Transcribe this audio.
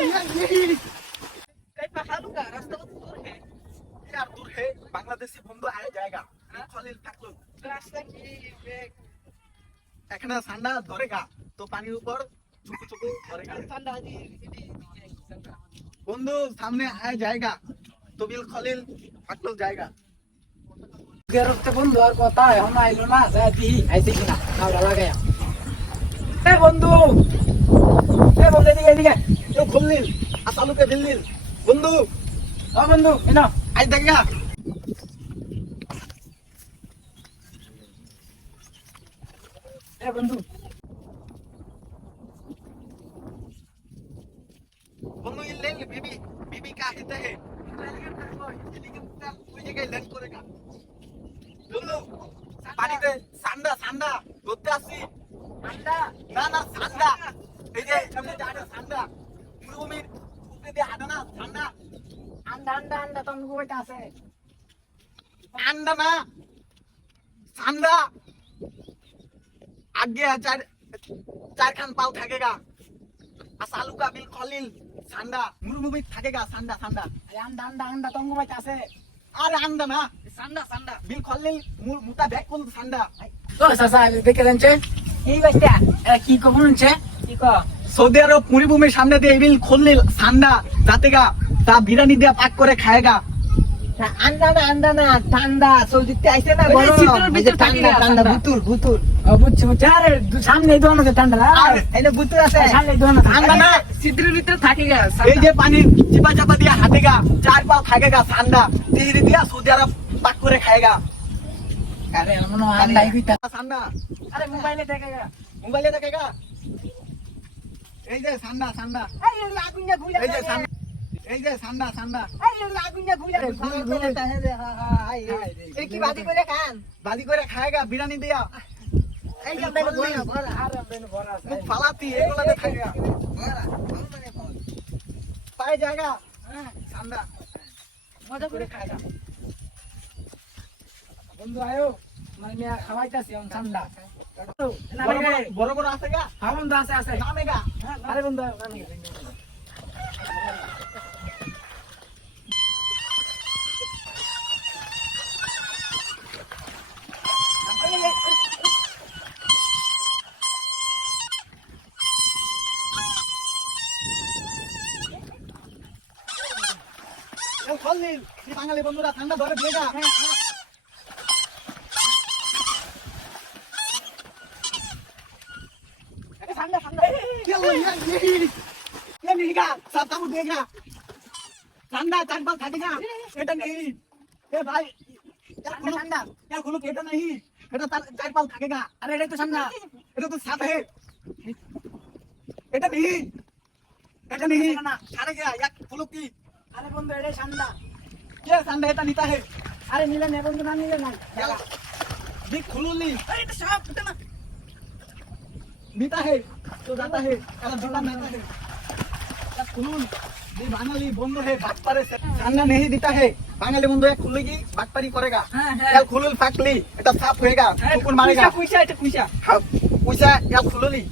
कई पहाड़ों का रास्ता बहुत दूर है यार दूर है बांग्लादेशी बंधु आया जाएगा खलील থাকলো रास्ता की এখানে ঠান্ডা ধরেগা তো পানির উপর চুকু চুকু ধরেগা ठंडा जी বন্ধু সামনে আয়া জায়গা তো বিল খলিল থাকলো জায়গা গেরতে বন্ধু আর কথা এখন আইলো না যাই আইছে কিনা খাওয়া লাগায়া এ বন্ধু এদিকে এদিকে তো খলিল আসালুকে দিল্লিল বন্ধু ও বন্ধু এনো আই দেখা এ বন্ধু বন্ধু ये ले बीबी बीबी का हित है लेकिन कोई जगह लैंड करेगा বন্ধু পানিতে ঠান্ডা ঠান্ডা ধরতে আসি ঠান্ডা না না ঠান্ডা এই যে সামনে জায়গা ঠান্ডা মরুভূমির উপরে দিয়ে হাঁটা না ঠান্ডা আন্ডা তুমি কইতা আছে ঠান্ডা না ঠান্ডা आगे चार खान पाव थकेगा आसालू का बिल खलील ठंडा मरुभूमि थकेगा ठंडा ठंडा আন্ডা তুমি কইতা আছে अरे अंडा ना ठंडा ठंडा बिल खलील मुता बैग कुल ठंडा ও সাসা দেখে দেনছে এই বাইটা কি কখন হচ্ছে কি ক সৌদি আরব মরুভূমির সামনে দিয়ে বিল খলিল ঠান্ডা যাতেগা তা বিরিয়ানি দিয়ে পাক করে খায়গা আন্ডা না ঠান্ডা সৌদিতে আইছে না বড় চিত্রের ভিতর ঠান্ডা ঠান্ডা ভুতুর বুঝছি আরে সামনে দোনো ঠান্ডা আর এনে ভুতুর আছে সামনে দোনো ঠান্ডা না চিত্রের ভিতর থাকি গা এই যে পানি চিপা চাপা দিয়ে হাঁটেগা চার পাও থাকেগা ঠান্ডা তিহরি দিয়া সৌদি আরব পাক করে খায়গা আরে মনে আন্ডাই কইতা ঠান্ডা আরে মোবাইলে দেখে মোবাইলে দেখেগা এই যে ঠান্ডা ঠান্ডা এই লাগুনিয়া ঘুরে এই যে ঠান্ডা এই যে ঠান্ডা ঠান্ডা এই লাগুনিয়া ঘুরে এই কি বাদি করে খান বাদি করে খায়গা বিরিয়ানি দিয়া এই যে বেন বড় আর বেন ভরা আছে মুখ ফালাতি এগুলাতে খায়গা পায়ে জায়গা ঠান্ডা মজা করে খাইলা বন্ধু আয়ো মানে খাওয়াইতাছি on ঠান্ডা বড় বড় আছে গা হ্যাঁ বন্ধু আছে নামেগা আরে বন্ধু নামে খলিল এই বাঙালি বন্ধুরা ঠান্ডা ধরে দিয়েগা ঠান্ডা क्या हुआ ये नहीं का सब तब देगा ठंडा चार बार खाएगा এটা नहीं ए भाई ঠান্ডা क्या खुलो এটা नहीं এটা চার পাল থাকেগা আরে এটা তো ঠান্ডা এটা তো साथ है এটা नहीं এটা नहीं না ছাড়ে গয়া এক খুলো কি আরে বন্ধু এটা ঠান্ডা ये ठंडा এটা নিতা है আরে নিলে না বন্ধু না নিলে না देख खुलो ली আরে এটা সব এটা না नीता है तो जाता है अरे जोड़ा नीता है क्या खुलून ये बांगाली बंधु है बाटपारे से ठंडा नहीं देता है बांगाली बंधु है खुलेगी बाटपारी करेगा क्या खुलून फाकली এটা সাফ হয়েগা কুকুর মারেগা পয়সা এটা পয়সা हाँ पूछा क्या खुलोली